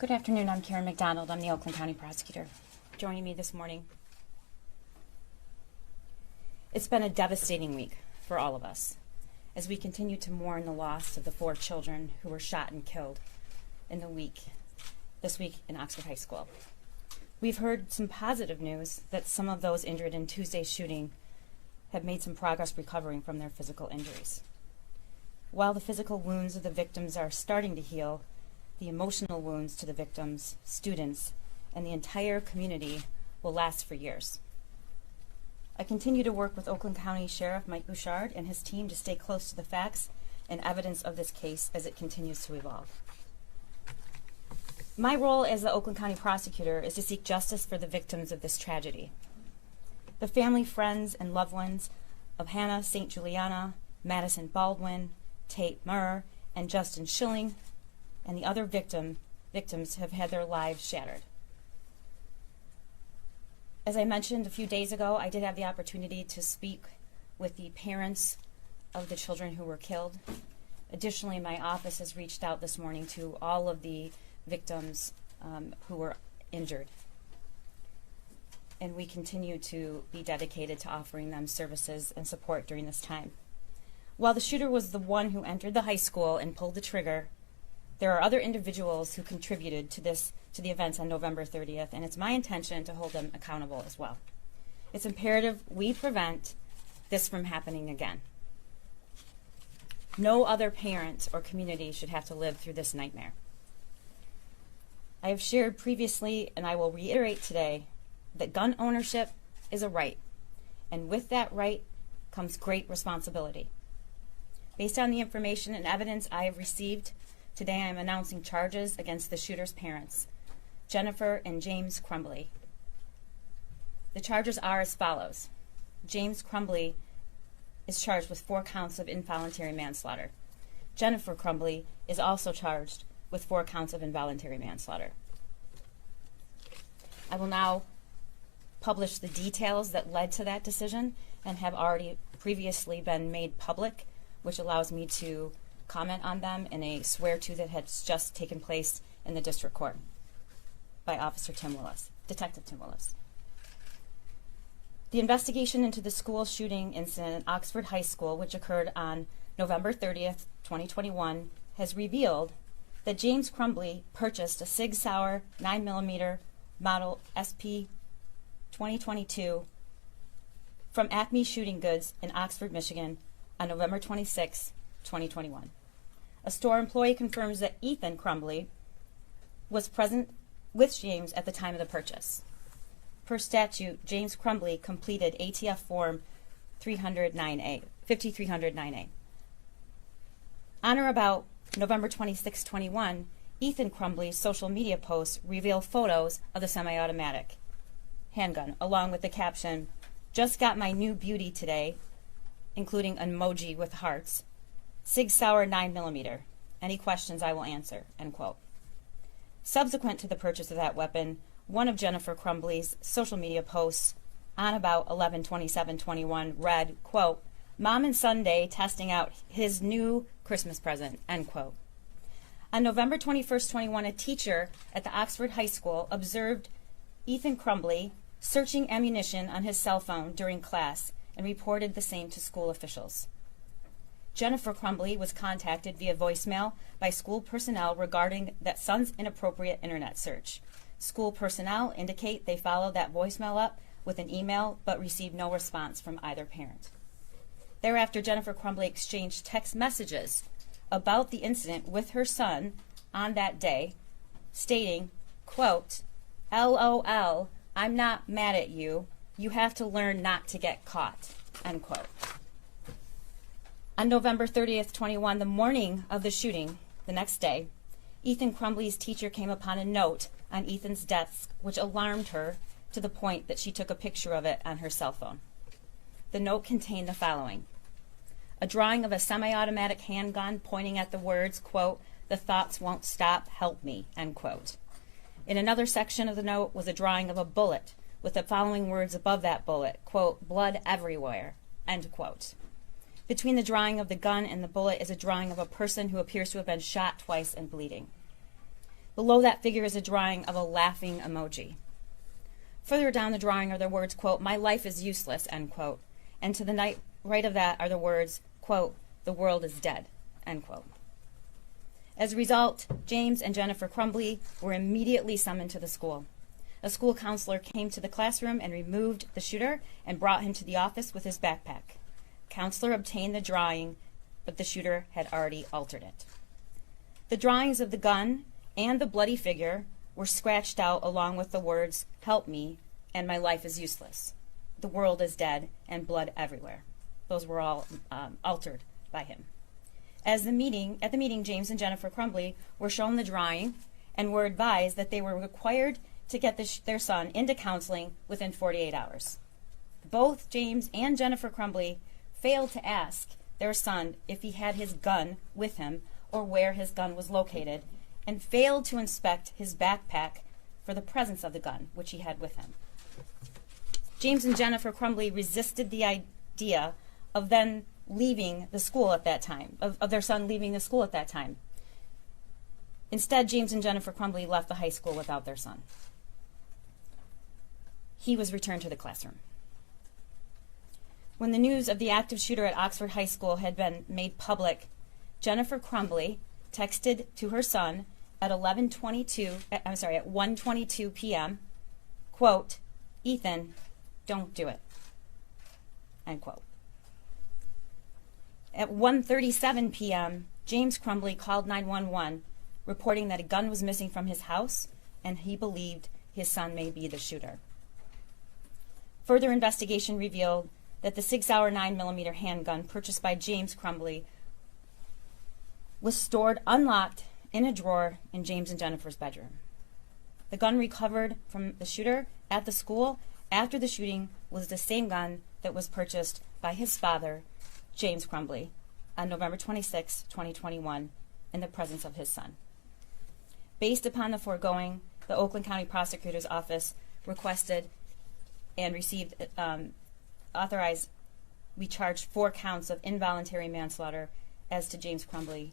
Good afternoon. I'm Karen McDonald. I'm the Oakland County Prosecutor. Joining me this morning. It's been a devastating week for all of us as we continue to mourn the loss of the 4 children who were shot and killed this week in Oxford High School. We've heard some positive news that some of those injured in Tuesday's shooting have made some progress recovering from their physical injuries. While the physical wounds of the victims are starting to heal, the emotional wounds to the victims, students, and the entire community will last for years. I continue to work with Oakland County Sheriff Mike Bouchard and his team to stay close to the facts and evidence of this case as it continues to evolve. My role as the Oakland County Prosecutor is to seek justice for the victims of this tragedy. The family, friends, and loved ones of Hannah St. Juliana, Madison Baldwin, Tate Murr, and Justin Schilling, and the other victims have had their lives shattered. As I mentioned a few days ago, I did have the opportunity to speak with the parents of the children who were killed. Additionally, my office has reached out this morning to all of the victims who were injured. And we continue to be dedicated to offering them services and support during this time. While the shooter was the one who entered the high school and pulled the trigger, there are other individuals who contributed to the events on November 30th, and it's my intention to hold them accountable as well. It's imperative we prevent this from happening again. No other parent or community should have to live through this nightmare. I have shared previously, and I will reiterate today, that gun ownership is a right, and with that right comes great responsibility. Based on the information and evidence I have received, today I am announcing charges against the shooter's parents, Jennifer and James Crumbly. The charges are as follows. James Crumbly is charged with 4 counts of involuntary manslaughter. Jennifer Crumbly is also charged with 4 counts of involuntary manslaughter. I will now publish the details that led to that decision and have already previously been made public, which allows me to comment on them in a swear-to that has just taken place in the district court by Detective Tim Willis. The investigation into the school shooting incident at Oxford High School, which occurred on November 30th, 2021, has revealed that James Crumbly purchased a Sig Sauer 9mm model SP 2022 from Acme Shooting Goods in Oxford, Michigan on November 26, 2021. A store employee confirms that Ethan Crumbly was present with James at the time of the purchase. Per statute, James Crumbly completed ATF Form 5309A. On or about November 26, 21, Ethan Crumbly's social media posts reveal photos of the semi-automatic handgun, along with the caption, "Just got my new beauty today," including an emoji with hearts, "Sig Sauer 9mm. Any questions I will answer," end quote. Subsequent to the purchase of that weapon, one of Jennifer Crumbly's social media posts on about 11/27/21 read, quote, "Mom and Sunday testing out his new Christmas present," end quote. On November 21st, 21, a teacher at the Oxford High School observed Ethan Crumbly searching ammunition on his cell phone during class and reported the same to school officials. Jennifer Crumbly was contacted via voicemail by school personnel regarding that son's inappropriate internet search. School personnel indicate they followed that voicemail up with an email but received no response from either parent. Thereafter, Jennifer Crumbly exchanged text messages about the incident with her son on that day, stating, quote, "LOL, I'm not mad at you. You have to learn not to get caught," end quote. On November 30th, 21, the morning of the shooting, the next day, Ethan Crumbly's teacher came upon a note on Ethan's desk which alarmed her to the point that she took a picture of it on her cell phone. The note contained the following: a drawing of a semi-automatic handgun pointing at the words, quote, "The thoughts won't stop, help me," end quote. In another section of the note was a drawing of a bullet with the following words above that bullet, quote, "Blood everywhere," end quote. Between the drawing of the gun and the bullet is a drawing of a person who appears to have been shot twice and bleeding. Below that figure is a drawing of a laughing emoji. Further down the drawing are the words, quote, "My life is useless," end quote. And to the right of that are the words, quote, "The world is dead," end quote. As a result, James and Jennifer Crumbly were immediately summoned to the school. A school counselor came to the classroom and removed the shooter and brought him to the office with his backpack. Counselor obtained the drawing, but the shooter had already altered it. The drawings of the gun and the bloody figure were scratched out along with the words, "Help me," and "My life is useless." "The world is dead," and "blood everywhere." Those were all altered by him. At the meeting, James and Jennifer Crumbly were shown the drawing and were advised that they were required to get their son into counseling within 48 hours. Both James and Jennifer Crumbly failed to ask their son if he had his gun with him or where his gun was located, and failed to inspect his backpack for the presence of the gun, which he had with him. James and Jennifer Crumbly resisted the idea of then leaving the school at that time, of their son leaving the school at that time. Instead, James and Jennifer Crumbly left the high school without their son. He was returned to the classroom. When the news of the active shooter at Oxford High School had been made public, Jennifer Crumbly texted to her son at 1:22 p.m., quote, "Ethan, don't do it," end quote. At 1:37 p.m., James Crumbly called 911, reporting that a gun was missing from his house and he believed his son may be the shooter. Further investigation revealed that the 6-hour 9mm handgun purchased by James Crumbly was stored unlocked in a drawer in James and Jennifer's bedroom. The gun recovered from the shooter at the school after the shooting was the same gun that was purchased by his father, James Crumbly, on November 26, 2021, in the presence of his son. Based upon the foregoing, the Oakland County Prosecutor's Office requested and received, we charged 4 counts of involuntary manslaughter as to James Crumbly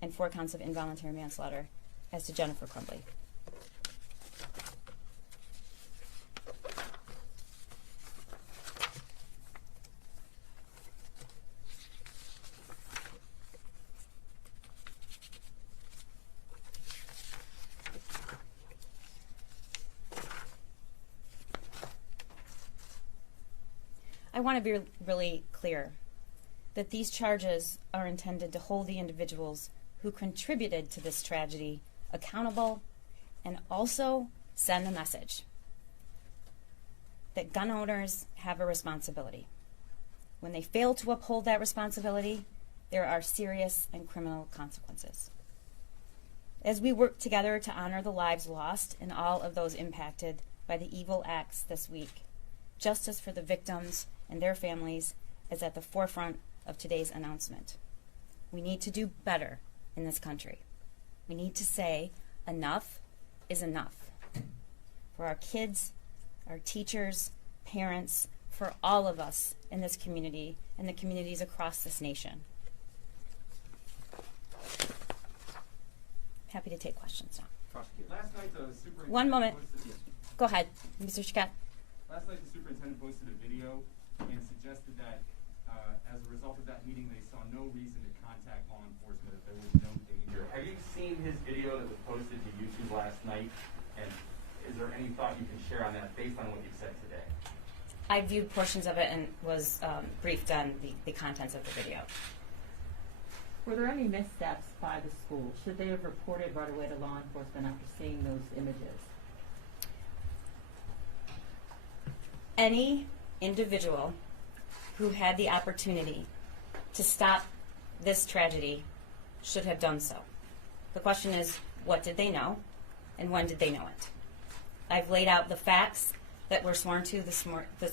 and 4 counts of involuntary manslaughter as to Jennifer Crumbly. I want to be really clear that these charges are intended to hold the individuals who contributed to this tragedy accountable and also send a message that gun owners have a responsibility. When they fail to uphold that responsibility, there are serious and criminal consequences. As we work together to honor the lives lost and all of those impacted by the evil acts this week, justice for the victims and their families is at the forefront of today's announcement. We need to do better in this country. We need to say enough is enough. For our kids, our teachers, parents, for all of us in this community and the communities across this nation. Happy to take questions now. Last night, the superintendent One moment. Go ahead, Mr. Scott. Last night, the superintendent posted a video and suggested that as a result of that meeting, they saw no reason to contact law enforcement if there was no danger. Have you seen his video that was posted to YouTube last night? And is there any thought you can share on that based on what you said today? I viewed portions of it and was briefed on the contents of the video. Were there any missteps by the school? Should they have reported right away to law enforcement after seeing those images? Any individual who had the opportunity to stop this tragedy should have done so. The question is, what did they know, and when did they know it? I've laid out the facts that were sworn to this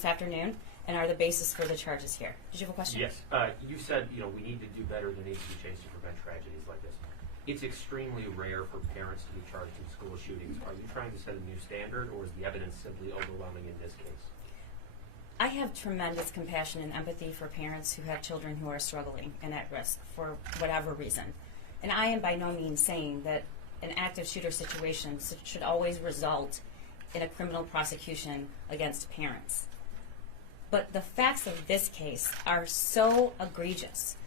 afternoon and are the basis for the charges here. Did you have a question? Yes. You said, we need to do better. There needs to be change to prevent tragedies like this. It's extremely rare for parents to be charged in school shootings. Are you trying to set a new standard, or is the evidence simply overwhelming in this case? I have tremendous compassion and empathy for parents who have children who are struggling and at risk for whatever reason. And I am by no means saying that an active shooter situation should always result in a criminal prosecution against parents. But the facts of this case are so egregious.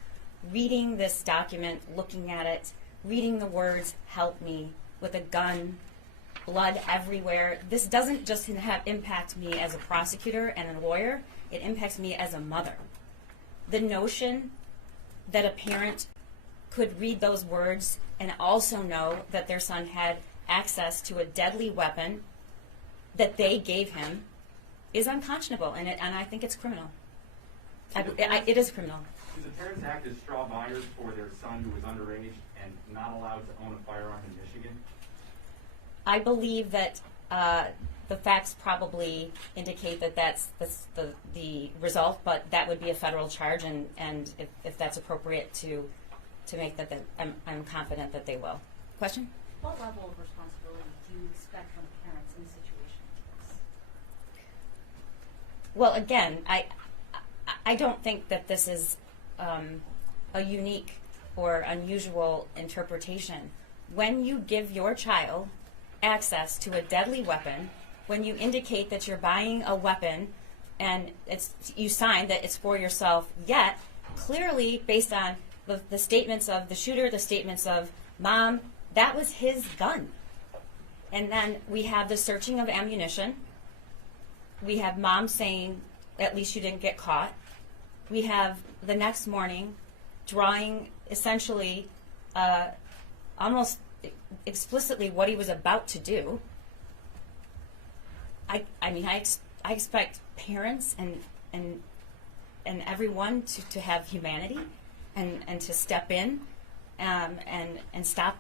Reading this document, looking at it, reading the words, "help me," with a gun, blood everywhere, this doesn't just impact me as a prosecutor and a lawyer, it impacts me as a mother. The notion that a parent could read those words and also know that their son had access to a deadly weapon that they gave him is unconscionable, and I think it's criminal. It is criminal. Do the parents act as straw buyers for their son who was underage and not allowed to own a firearm in Michigan? I believe that the facts probably indicate that that's the result, but that would be a federal charge, and if that's appropriate to make that, I'm confident that they will. Question? What level of responsibility do you expect from parents in a situation like this? Well, again, I don't think that this is a unique or unusual interpretation. When you give your child access to a deadly weapon, when you indicate that you're buying a weapon and you sign that it's for yourself, yet clearly based on the statements of the shooter, the statements of mom, that was his gun. And then we have the searching of ammunition. We have mom saying, at least you didn't get caught. We have the next morning drawing essentially almost explicitly what he was about to do. I expect parents and everyone to have humanity and to step in and stop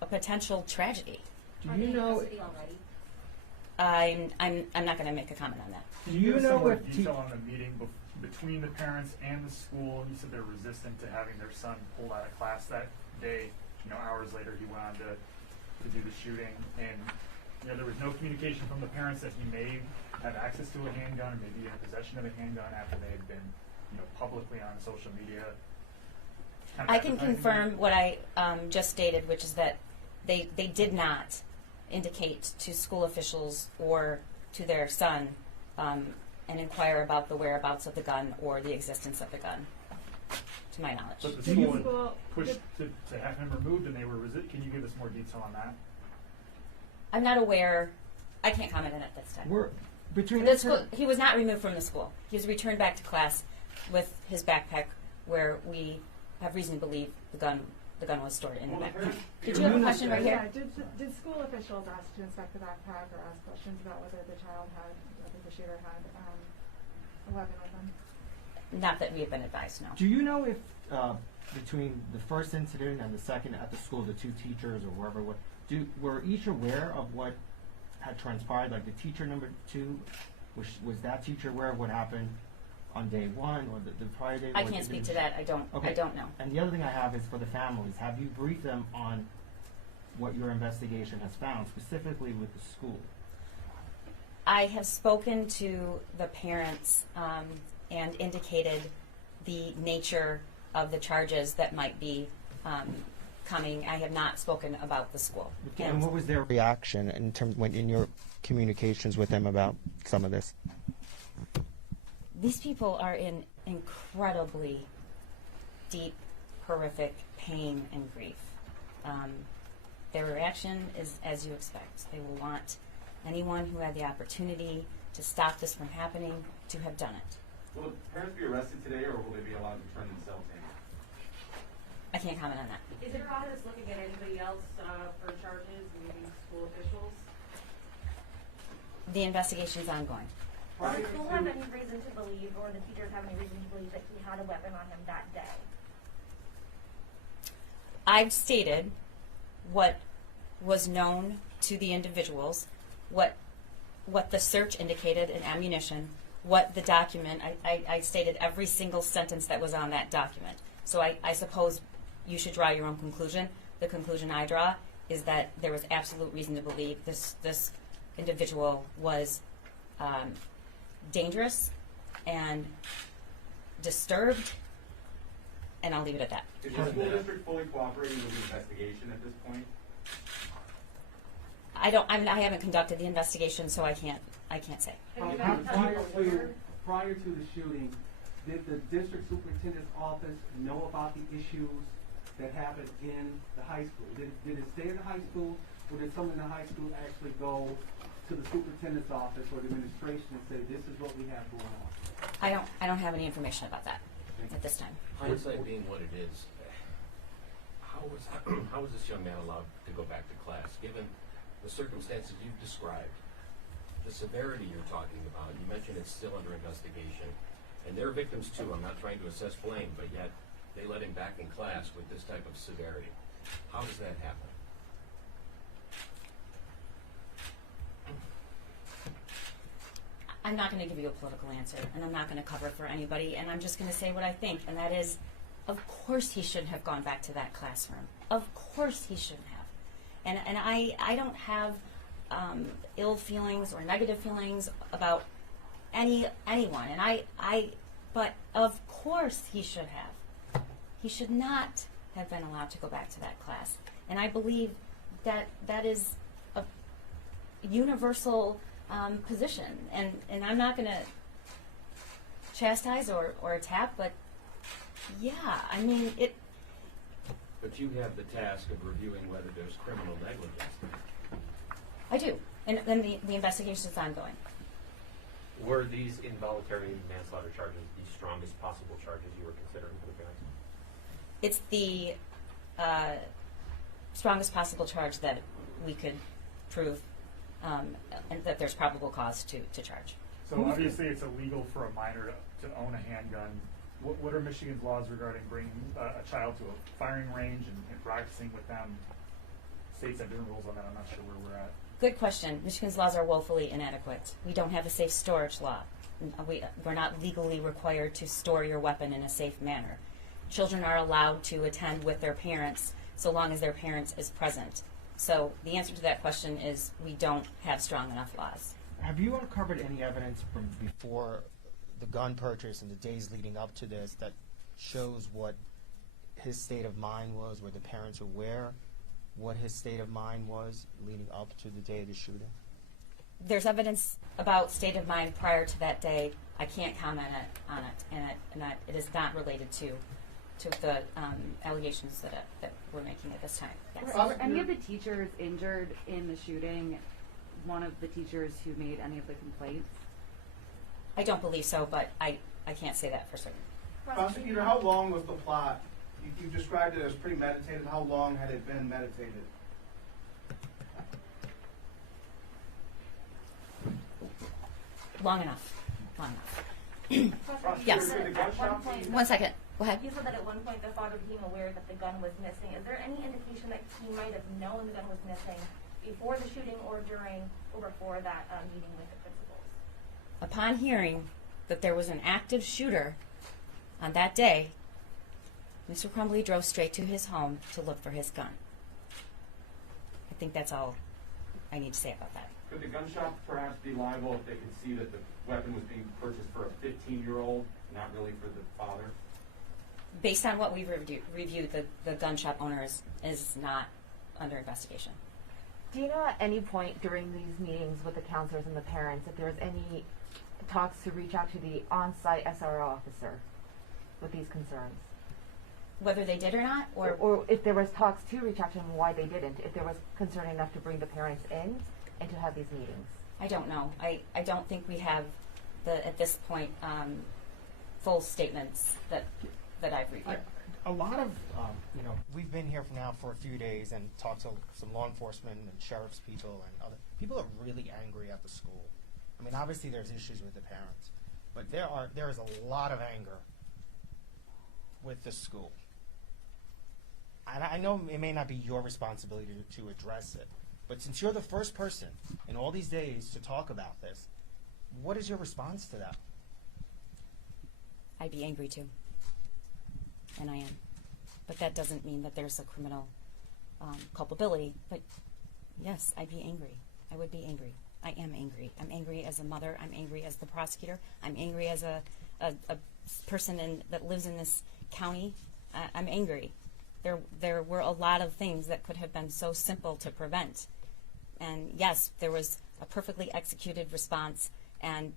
a potential tragedy. Are they in custody already? I'm not going to make a comment on that. Do you know more detail on the meeting between the parents and the school? You said they're resistant to having their son pulled out of class that day. Hours later, he went on to do the shooting, and there was no communication from the parents that he may have access to a handgun or maybe in possession of a handgun after they had been, publicly on social media. I can confirm what I just stated, which is that they did not indicate to school officials or to their son and inquire about the whereabouts of the gun or the existence of the gun, to my knowledge. But the school pushed to have him removed, and they were Can you give us more detail on that? I'm not aware. I can't comment on it this time. He was not removed from the school. He was returned back to class with his backpack, where we have reason to believe the gun was stored in the backpack. Did you have a question right here? Yeah. Did school officials ask to inspect the backpack or ask questions about whether the shooter had a weapon with him? Not that we have been advised, no. Do you know if between the first incident and the second at the school, the two teachers or whoever, were each aware of what had transpired? Like the teacher number 2, was that teacher aware of what happened on day 1 or the prior day? I can't speak to that. I don't know. And the other thing I have is for the families. Have you briefed them on what your investigation has found, specifically with the school? I have spoken to the parents and indicated the nature of the charges that might be coming. I have not spoken about the school. Okay, and what was their reaction in your communications with them about some of this? These people are in incredibly deep, horrific pain and grief. Their reaction is as you expect. They will want anyone who had the opportunity to stop this from happening to have done it. Will the parents be arrested today, or will they be allowed to turn themselves in? I can't comment on that. Is the process looking at anybody else for charges, maybe school officials? The investigation is ongoing. Does the school have any reason to believe, or the teachers have any reason to believe that he had a weapon on him that day? I've stated what was known to the individuals, what the search indicated in ammunition, what the document, I stated every single sentence that was on that document. So I suppose you should draw your own conclusion. The conclusion I draw is that there was absolute reason to believe this individual was dangerous and disturbed, and I'll leave it at that. Is the school district fully cooperating with the investigation at this point? I haven't conducted the investigation, so I can't say. Prior to the shooting, did the district superintendent's office know about the issues that happened in the high school? Did it stay in the high school, or did someone in the high school actually go to the superintendent's office or the administration and say, this is what we have going on? I don't have any information about that at this time. Hindsight being what it is, how was this young man allowed to go back to class, given the circumstances you've described, the severity you're talking about? You mentioned it's still under investigation, and they're victims too. I'm not trying to assess blame, but yet they let him back in class with this type of severity. How does that happen? I'm not going to give you a political answer, and I'm not going to cover for anybody, and I'm just going to say what I think, and that is, of course he shouldn't have gone back to that classroom. Of course he shouldn't have. And I don't have ill feelings or negative feelings about anyone, and but of course he should have. He should not have been allowed to go back to that class. And I believe that that is a universal position. And I'm not going to chastise or attack, but yeah, I mean, it. But you have the task of reviewing whether there's criminal negligence. I do. And then the investigation is ongoing. Were these involuntary manslaughter charges the strongest possible charges you were considering for the parents? It's the strongest possible charge that we could prove, and that there's probable cause to charge. So obviously it's illegal for a minor to own a handgun. What are Michigan's laws regarding bringing a child to a firing range and practicing with them? States have different rules on that. I'm not sure where we're at. Good question. Michigan's laws are woefully inadequate. We don't have a safe storage law. We're not legally required to store your weapon in a safe manner. Children are allowed to attend with their parents so long as their parent is present. So the answer to that question is we don't have strong enough laws. Have you uncovered any evidence from before the gun purchase and the days leading up to this that shows what his state of mind was, were the parents aware what his state of mind was leading up to the day of the shooting? There's evidence about state of mind prior to that day. I can't comment on it, and it is not related to the allegations that we're making at this time. Yes. Were any of the teachers injured in the shooting one of the teachers who made any of the complaints? I don't believe so, but I can't say that for certain. Prosecutor, how long was the plot? You described it as premeditated. How long had it been meditated? Long enough. Yes. One second. Go ahead. You said that at one point the father became aware that the gun was missing. Is there any indication that he might have known the gun was missing before the shooting or during or before that meeting with the principals? Upon hearing that there was an active shooter on that day, Mr. Crumbly drove straight to his home to look for his gun. I think that's all I need to say about that. Could the gun shop perhaps be liable if they could see that the weapon was being purchased for a 15-year-old, not really for the father? Based on what we've reviewed, the gun shop owner is not under investigation. Do you know at any point during these meetings with the counselors and the parents if there was any talks to reach out to the on-site SRO officer with these concerns? Whether they did or not? Or if there was talks to reach out to them, why they didn't, if there was concern enough to bring the parents in and to have these meetings? I don't know. I don't think we have, at this point, full statements that I've reviewed. A lot of, we've been here now for a few days and talked to some law enforcement and sheriff's people and other people are really angry at the school. I mean, obviously there's issues with the parents, but there is a lot of anger with the school. And I know it may not be your responsibility to address it, but since you're the first person in all these days to talk about this, what is your response to that? I'd be angry too. And I am. But that doesn't mean that there's a criminal culpability. But yes, I'd be angry. I would be angry. I am angry. I'm angry as a mother. I'm angry as the prosecutor. I'm angry as a person that lives in this county. I'm angry. There were a lot of things that could have been so simple to prevent. And yes, there was a perfectly executed response, and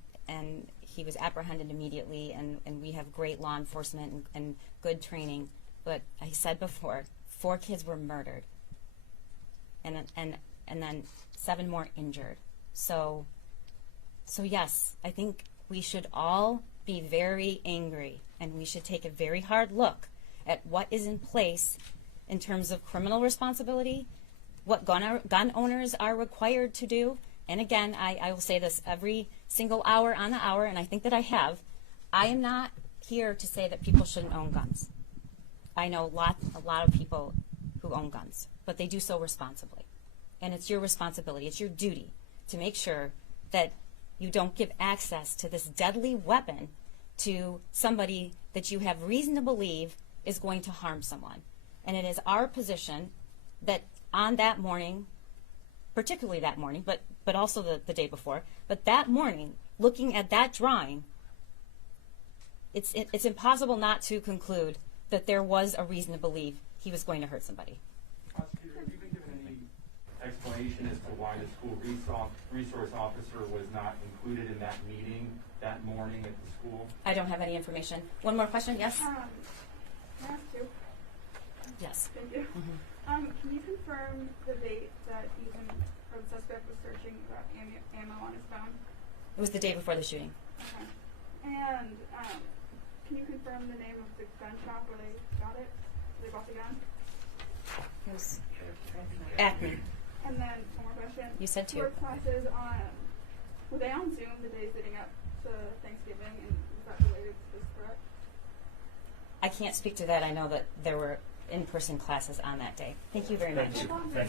he was apprehended immediately, and we have great law enforcement and good training. But I said before, 4 kids were murdered, and then 7 more injured. So yes, I think we should all be very angry, and we should take a very hard look at what is in place in terms of criminal responsibility, what gun owners are required to do. And again, I will say this every single hour on the hour, and I think that I have. I am not here to say that people shouldn't own guns. I know a lot of people who own guns, but they do so responsibly. And it's your responsibility, it's your duty to make sure that you don't give access to this deadly weapon to somebody that you have reason to believe is going to harm someone. And it is our position that on that morning, particularly that morning, but also the day before, but that morning, looking at that drawing, it's impossible not to conclude that there was a reason to believe he was going to hurt somebody. Prosecutor, have you been given any explanation as to why the school resource officer was not included in that meeting that morning at the school? I don't have any information. One more question, yes? Can I ask you? Yes. Thank you. Mm-hmm. Can you confirm the date that Ethan, or the suspect, was searching for ammo on his phone? It was the day before the shooting. Okay. And can you confirm the name of the gun shop where they got it? Where they bought the gun? It was Acme. And then one more question. You said 2. Were classes were they on Zoom the days leading up to Thanksgiving, and was that related to this threat? I can't speak to that. I know that there were in-person classes on that day. Thank you very much. Thank you.